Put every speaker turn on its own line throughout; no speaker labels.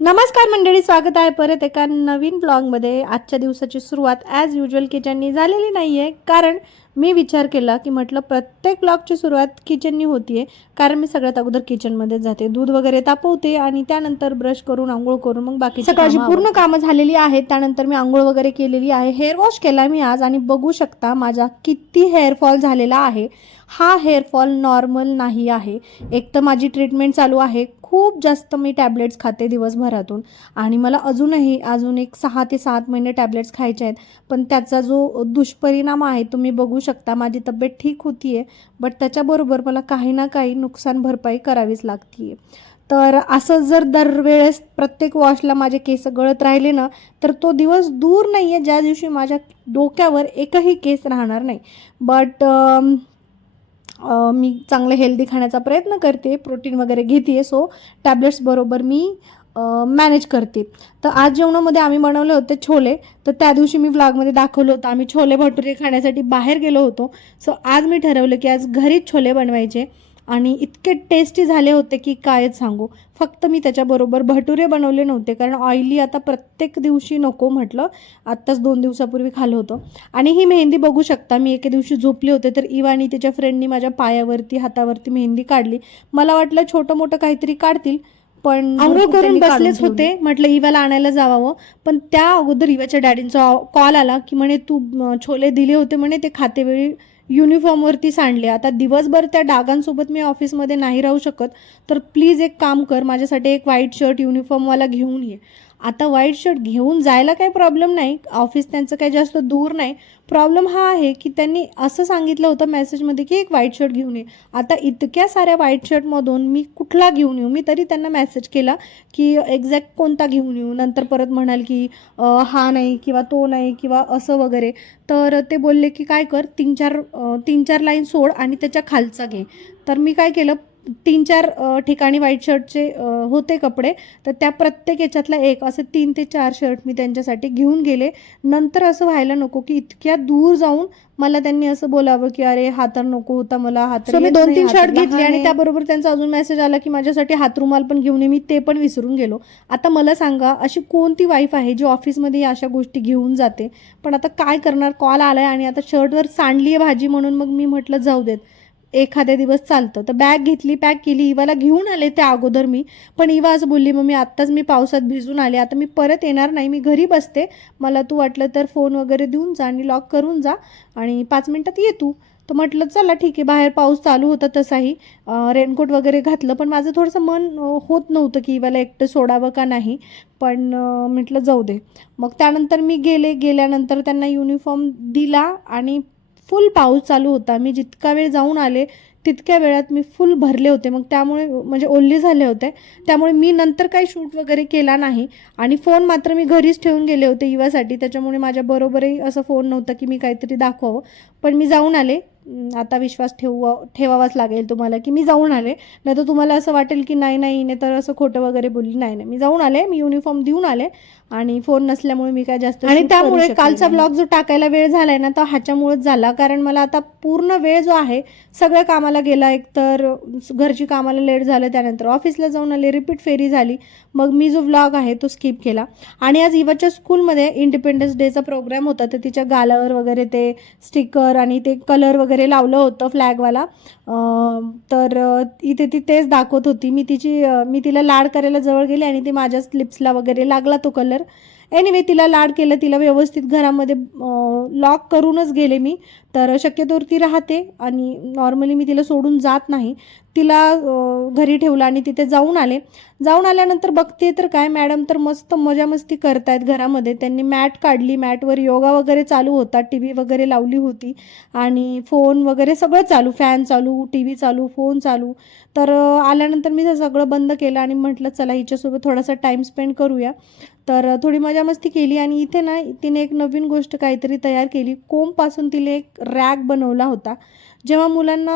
नमस्कार मंडळी स्वागत आहे परत एका नवीन ब्लॉगमध्ये आजच्या दिवसाची सुरुवात ॲज युजल किचननी झालेली नाही आहे कारण मी विचार केला की म्हटलं प्रत्येक ब्लॉगची सुरुवात किचननी होती आहे कारण मी सगळ्यात अगोदर किचनमध्ये जाते. दूध वगैरे तापवते आणि त्यानंतर ब्रश करून आंघोळ करून मग बाकी सकाळची पूर्ण कामं झालेली आहेत. त्यानंतर मी आंघोळ वगैरे केलेली आहे. हेअर वॉश केला मी आज आणि बघू शकता माझा किती हेअरफॉल झालेला आहे. हा हेअरफॉल नॉर्मल नाही आहे. एक तर माझी ट्रीटमेंट चालू आहे. खूप जास्त मी टॅबलेट्स खाते दिवसभरातून. आणि मला अजूनही अजून एक सहा ते सात महिने टॅबलेट्स खायचे आहेत. पण त्याचा जो दुष्परिणाम आहे तुम्ही बघू शकता शकता माझी तब्येत ठीक होती आहे बट त्याच्याबरोबर मला काही ना काही नुकसान भरपाई करावीच लागते तर असं जर दरवेळेस प्रत्येक वॉशला माझे केस गळत राहिले ना तर तो दिवस दूर नाही आहे ज्या दिवशी माझ्या डोक्यावर एकही केस राहणार नाही. बट मी चांगलं हेल्दी खाण्याचा प्रयत्न करते प्रोटीन वगैरे घेते सो टॅबलेट्सबरोबर मी मॅनेज करते तर आज जेवणामध्ये आम्ही बनवले होते छोले. तर त्या दिवशी मी व्लॉगमध्ये दाखवलं होतं. आम्ही छोले भटुरे खाण्यासाठी बाहेर गेलो होतो. सो आज मी ठरवलं की आज घरीच छोले बनवायचे. आणि इतके टेस्टी झाले होते की कायच सांगू. फक्त मी त्याच्याबरोबर भटुरे बनवले नव्हते. कारण ऑइली आता प्रत्येक दिवशी नको म्हटलं. आत्ताच दोन दिवसापूर्वी खालं होतं. आणि ही मेहंदी बघू शकता. मी एके दिवशी झोपले होते. तर इवानी तिच्या फ्रेंडनी माझ्या पायावरती हातावरती मेहंदी काढली. मला वाटलं छोटं मोठं काहीतरी काढतील. पण आंघोळ करून बसलेच होते. म्हटलं इवाला आणायला जावावं पण त्या अगोदर इवाच्या डॅडींचा कॉल आला की म्हणे तू छोले दिले होते म्हणे ते खातेवेळी युनिफॉर्मवरती सांडले आता दिवसभर त्या डागांसोबत मी ऑफिसमध्ये नाही राहू शकत. तर प्लीज एक काम कर माझ्यासाठी एक व्हाईट शर्ट युनिफॉर्मवाला घेऊन ये. आता व्हाईट शर्ट घेऊन जायला काही प्रॉब्लेम नाही. ऑफिस त्यांचं काही जास्त दूर नाही. प्रॉब्लेम हा आहे की त्यांनी असं सांगितलं होतं मेसेजमध्ये की एक व्हाईट शर्ट घेऊन ये. आता इतक्या साऱ्या व्हाईट शर्टमधून मी कुठला घेऊन येऊ? मी तरी त्यांना मेसेज केला की एक्झॅक्ट कोणता घेऊन येऊ? नंतर परत म्हणाल की हा नाही किंवा तो नाही किंवा असं वगैरे. तर ते बोलले की काय कर? तीन चार तीन चार लाईन सोड आणि त्याच्या खालचा घे. तर मी काय केलं? तीन चार ठिकाणी व्हाईट शर्टचे होते कपडे. तर त्या प्रत्येक याच्यातला एक असे तीन ते चार शर्ट मी त्यांच्यासाठी घेऊन गेले. नंतर असं व्हायला नको की इतक्या दूर जाऊन मला त्यांनी असं बोलावं की अरे हा तर नको होता मला हा तर
So, मी दोन तीन shirt घेतली आणि.
त्याबरोबर त्यांचा अजून मेसेज आला की माझ्यासाठी हातरुमाल पण घेऊन ये मी ते पण विसरून गेलो. आता मला सांगा अशी कोणती वाईफ आहे जी ऑफिसमध्ये अशा गोष्टी घेऊन जाते? पण आता काय करणार? कॉल आलाय आणि आता शर्टवर सांडली आहे भाजी म्हणून मग मी म्हटलं जाऊ देत. एखाद्या दिवस चालतं. तर बॅग घेतली पॅक केली इवाला घेऊन आले त्या अगोदर मी. पण इवा असं बोलली मग मी आत्ताच मी पावसात भिजून आले. आता मी परत येणार नाही. मी घरी बसते. मला तू वाटलं तर फोन वगैरे देऊन जा आणि लॉक करून जा. आणि पाच मिनटात ये तू. तर म्हटलं चला ठीक आहे. बाहेर पाऊस चालू होता तसाही. रेनकोट वगैरे घातलं. पण माझं थोडंसं मन होत नव्हतं की इवाला एकटं सोडावं का नाही. पण म्हटलं जाऊ दे. मग त्यानंतर मी गेले. गेल्यानंतर त्यांना युनिफॉर्म दिला आणि फुल पाऊस चालू होता. मी जितका वेळ जाऊन आले तितक्या वेळात मी फुल भरले होते. मग त्यामुळे म्हणजे ओल्ली झाले होते. त्यामुळे मी नंतर काही शूट वगैरे केला नाही. आणि फोन मात्र मी घरीच ठेवून गेले होते युवासाठी. त्याच्यामुळे माझ्या बरोबरही असं फोन नव्हता की मी काहीतरी दाखवावं. पण मी जाऊन आले. आता विश्वास ठेवू ठेवावाच लागेल तुम्हाला की मी जाऊन आले. नाही तर तुम्हाला असं वाटेल की नाही नाही हिने तर असं खोटं वगैरे बोलली नाही नाही. मी जाऊन आले मी युनिफॉर्म देऊन आले आणि फोन नसल्यामुळे मी काय जास्त आणि त्यामुळे कालचा ब्लॉग जो टाकायला वेळ झालाय ना तो ह्याच्यामुळेच झाला. कारण मला आता पूर्ण वेळ जो आहे सगळ्या कामाला गेला. एक तर घरची कामाला लेट झालं त्यानंतर ऑफिसला जाऊन आले रिपीट फेरी झाली. मग मी जो व्लॉग आहे तो स्किप केला. आणि आज इवाच्या स्कूलमध्ये इंडिपेंडन्स डेचा प्रोग्राम होता. तर तिच्या गालावर वगैरे ते स्टिकर आणि ते कलर वगैरे लावलं होतं फ्लॅगवाला. तर इथे ती तेच दाखवत होती. मी तिची मी तिला लाड करायला जवळ गेले आणि ती माझ्या लिप्सला वगैरे लागला तो कलर. एनिवे तिला लाड केलं. तिला व्यवस्थित घरामध्ये लॉक करूनच गेले मी. तर शक्यतोवर ती राहते आणि नॉर्मली मी तिला सोडून जात नाही. तिला घरी ठेवलं आणि तिथे जाऊन आले. जाऊन आल्यानंतर बघते तर काय मॅडम तर मस्त मजामस्ती करतायत घरामध्ये. त्यांनी मॅट काढली मॅटवर योगा वगैरे चालू होता टी व्ही वगैरे लावली होती. आणि फोन वगैरे सगळं चालू फॅन चालू टी व्ही चालू फोन चालू. तर आल्यानंतर मी ते सगळं बंद केलं आणि म्हटलं चला हिच्यासोबत थोडासा टाईम स्पेंड करूया. तर थोडी मजा मस्ती केली आणि इथे ना तिने एक नवीन गोष्ट काहीतरी तयार केली. कोंबपासून तिने एक रॅक बनवला होता. जेव्हा मुलांना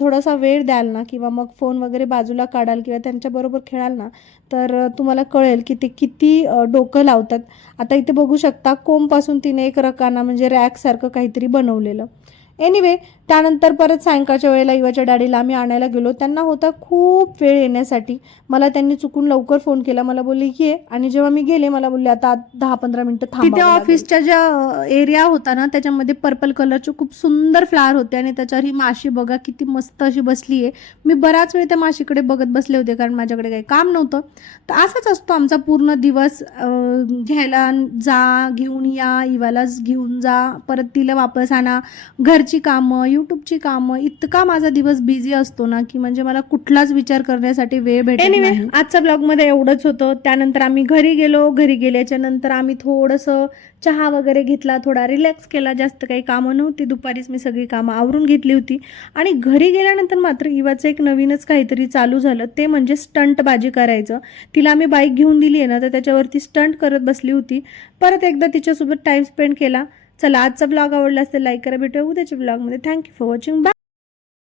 थोडासा वेळ द्याल ना किंवा मग फोन वगैरे बाजूला काढाल किंवा त्यांच्याबरोबर खेळाल ना तर तुम्हाला कळेल की ते किती डोकं लावतात. आता इथे बघू शकता कोंबपासून तिने एक रकाना म्हणजे रॅकसारखं काहीतरी बनवलेलं. एनिवे त्यानंतर परत सायंकाळच्या वेळेला इवाच्या डॅडीला आम्ही आणायला गेलो. त्यांना होता खूप वेळ येण्यासाठी. मला त्यांनी चुकून लवकर फोन केला. मला बोलले ये. आणि जेव्हा मी गेले मला बोलले आता दहा पंधरा मिनिटं थांबा तिथे ऑफिसच्या ज्या एरिया होता ना त्याच्यामध्ये पर्पल कलरचे खूप सुंदर फ्लावर होते आणि त्याच्यावर ही माशी बघा किती मस्त अशी बसली आहे. मी बराच वेळ त्या माशीकडे बघत बसले होते कारण माझ्याकडे काही काम नव्हतं. तर असाच असतो आमचा पूर्ण दिवस घ्यायला जा घेऊन या इवाला घेऊन जा परत तिला वापस आणा घरची कामं यूट्यूबची कामं इतका माझा दिवस बिझी असतो ना की म्हणजे मला कुठलाच विचार करण्यासाठी वेळ भेटत नाही. आजच्या ब्लॉगमध्ये एवढंच होतं. त्यानंतर आम्ही घरी गेलो. घरी गेल्याच्यानंतर आम्ही थोडंसं चहा वगैरे घेतला थोडा रिलॅक्स केला. जास्त काही कामं नव्हती. दुपारीच मी सगळी कामं आवरून घेतली होती. आणि घरी गेल्यानंतर मात्र इवाचं एक नवीनच काहीतरी चालू झालं. ते म्हणजे स्टंटबाजी करायचं. तिला आम्ही बाईक घेऊन दिली आहे ना तर त्याच्यावरती स्टंट करत बसली होती. परत एकदा तिच्यासोबत टाईम स्पेंड केला. चला आजचा ब्लॉग आवडला असेल लाईक करा भेटूया उद्याच्या ब्लॉगमध्ये थँक्यू फॉर वॉचिंग बाय